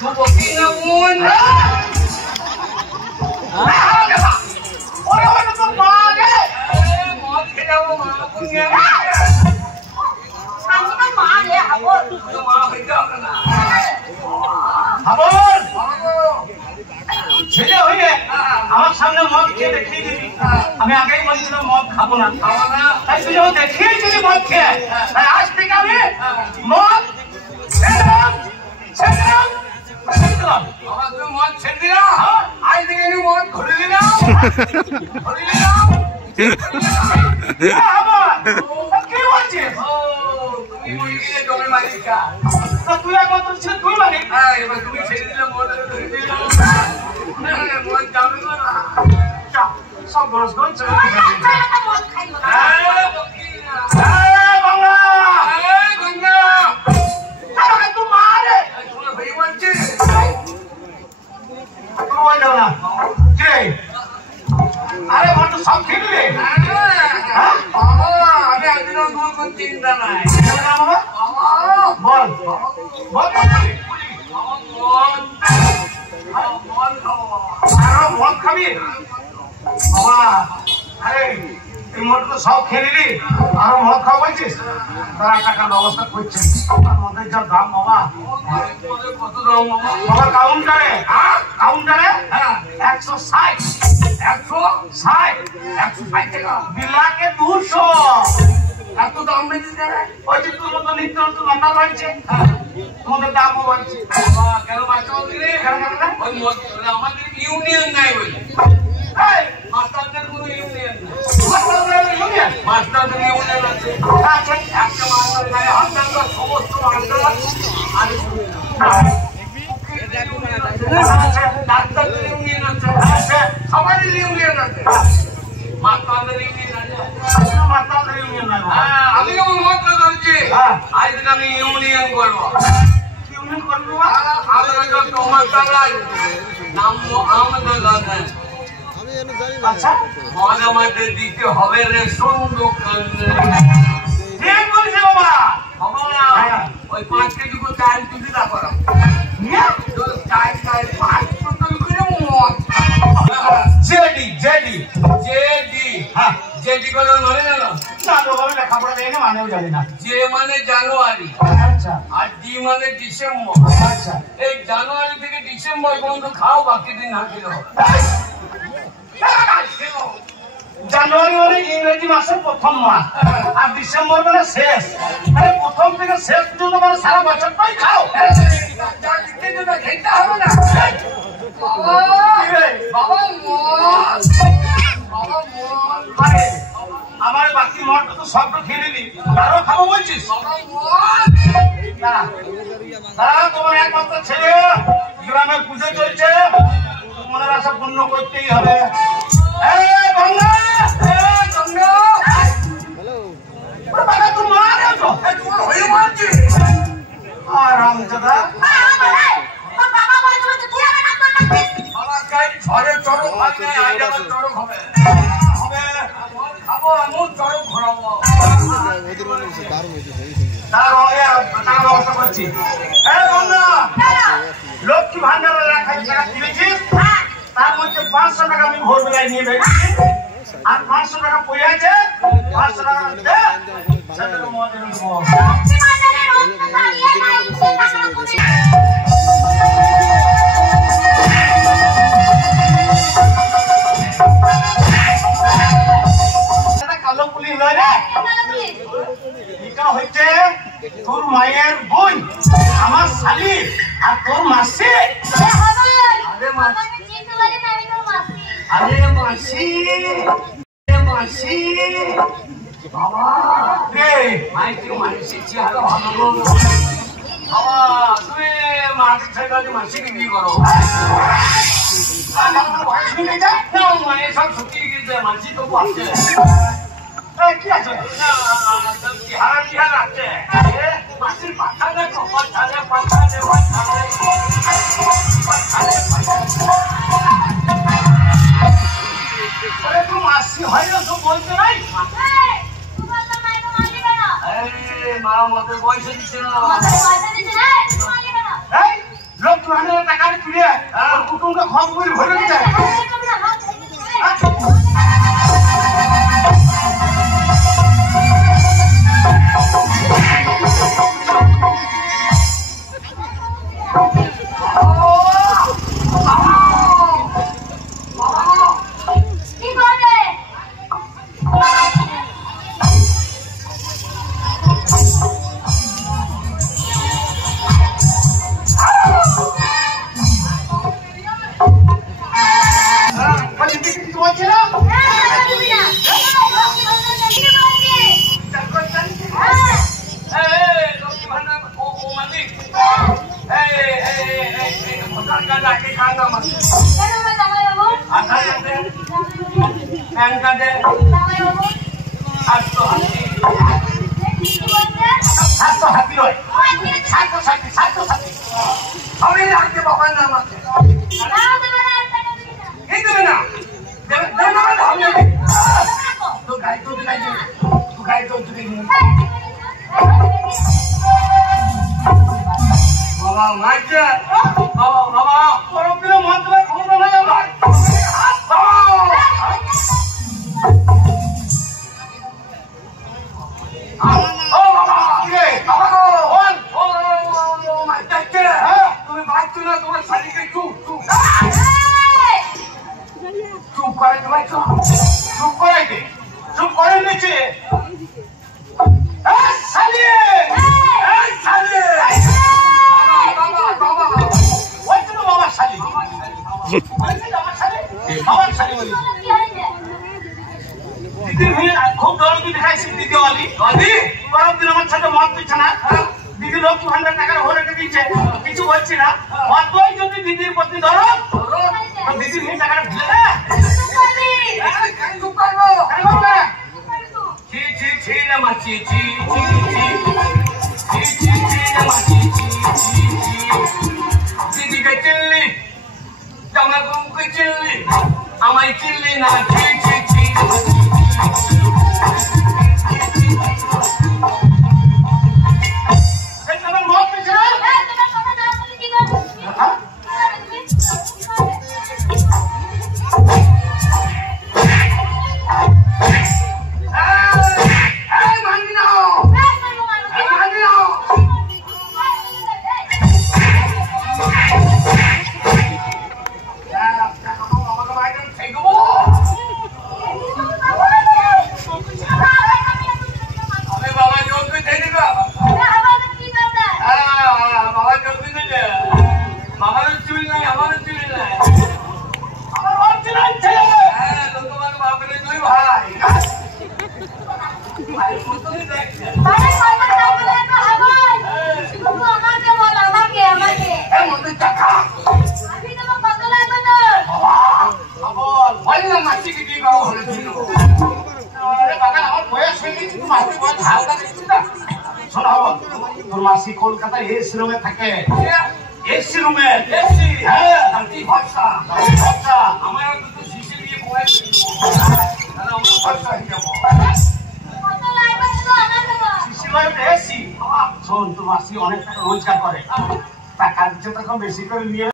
যুবতী না মন ছেলে হয়ে আমার সামনে মদ খেয়ে দেখিয়ে দিবি আমি আগেই বলছিলাম মদ খাবো না তাই তুই যখন দেখিয়ে দিবি মদ খেয়ে তাই আজ থেকে আমি মদ মদ ছেড়ে দিলাম আজ থেকে মদ ঘুরে দিলাম কি বলছিস জমি মালিকা তুই একবার ছিল তুই মালিক এবার তুমি ছেড়ে দিলে মদ ধরে দিলাম মদ যাবে না সব বরস করছে আরে বন্ধু সব খেয়ে দিলে আমি একদিনও কোন চিন্তা নাই বল বল মদ খাবি বাবা আরে এই মদ তো সব খেয়ে নিলি আরো মদ খাওয়া বলছিস তারা টাকার ব্যবস্থা করছিস তার মধ্যে যা দাম বাবা কত দাম বাবা কাউন্টারে কাউন্টারে 160 টাকা বিলাকে 200 এত দাম বেশি কেন ওই যে তোর মতো নিত্য নতুন মাথা বাড়ছে তোমাদের দামও বাড়ছে কেন বাচ্চা দিলে ওই আমাদের ইউনিয়ন নাই বলে মাস্টারদের কোনো ইউনিয়ন নাই মাস্টারদের ইউনিয়ন আছে একটা মাস্টার নাই হাস্তান্তর সমস্ত মাস্টার ডাক্তারদের ইউনিয়ন আছে সবারই ইউনিয়ন আছে মাস্টারদের ইউনিয়ন আছে মাতাদের ইউনিয়ন নাই আমি যেমন মত ধরছি আজ দিন আমি ইউনিয়ন করবো ইউনিয়ন করবি আমাদের তোমার নাম আমাদের দরকার আচ্ছা মদ আমাদের দিতে হবে রেশন দোকান ঠিক বলছে বাবা বাবা ওই 5 কেজি করে চাল তুলি না করো চাল 5 বোতল করে মদ জেডি জেডি জেডি হ্যাঁ জেডি করে ধরে জানো না লোকে লেখাপড়া দেয় না মানেও জানি না জে মানে জানুয়ারি আচ্ছা আর ডি মানে ডিসেম্বর আচ্ছা এই জানুয়ারি থেকে ডিসেম্বর পর্যন্ত খাও বাকি দিন না খেলেও জানুয়ারি মানে ইংরেজি মাসের প্রথম মাস আর ডিসেম্বর মানে শেষ মানে প্রথম থেকে শেষ পর্যন্ত মানে সারা বছরটাই খাও খেতে হবে না বাবা আরে আমার বাকি মদ তো সব তো খেয়ে নিলি আরো খাবো বলছিস দাদা তোমার একমাত্র ছেলে গ্রামে পুজো চলছে তোমার আশা পূর্ণ করতেই হবে লক্ষ্মী ভান্ডার টাকা কিনেছিস তার মধ্যে 500 টাকা আমি ভোরবেলায় নিয়ে বেরিয়েছি আর 500 টাকা পড়ে আছে 500 টাকা দে সেটা মজা নেব কালো পুলিশ নয় রে এটা হচ্ছে তোর মায়ের বোন আমার শালি আর তোর মাসি আরে মাসি মাসি বাবা রে মাইকে মাসি চেহারা ভালো বাবা তুমি মাসি ছেলে মাসি বিক্রি করো মায়ের সব শুকিয়ে গেছে মাসি তো আসছে কি আছে চেহারা চেহারা আছে মাসির পাঠালে পাঠালে পাঠালে তুই মাসি হয় না তো বলতে নাই মা মতে পয়সা দিচ্ছে না লোক লক্ষ্মী টাকা তুলে কুটুমকে ঘর করে ভরে দিতে খুব দরদি দেখাইছি দিদি অলি গরম দিন আমার ছোট মত দিচ্ছে না দিদি লক্ষ্মী ভান্ডার টাকার ভরে দিচ্ছে কিছু বলছি না অতই যদি দিদির প্রতি ধরো দিদি নিয়ে টাকাটা ঢেলে দিদিকে চিনলি জামাইকে চিনলি আমায় চিনলি না মাসি কলকাতায় এসি রুমে থাকে এসি রুমে এসি হ্যাঁ আমি ভরসা আমার তো শিশি দিয়ে বয় তাহলে আমরা ভরসা হয়ে যাব কত লাগবে তো আমার দেব শিশি মানে এসি শোন তো মাসি অনেক টাকা রোজগার করে টাকা দিচ্ছে তখন বেশি করে নিয়ে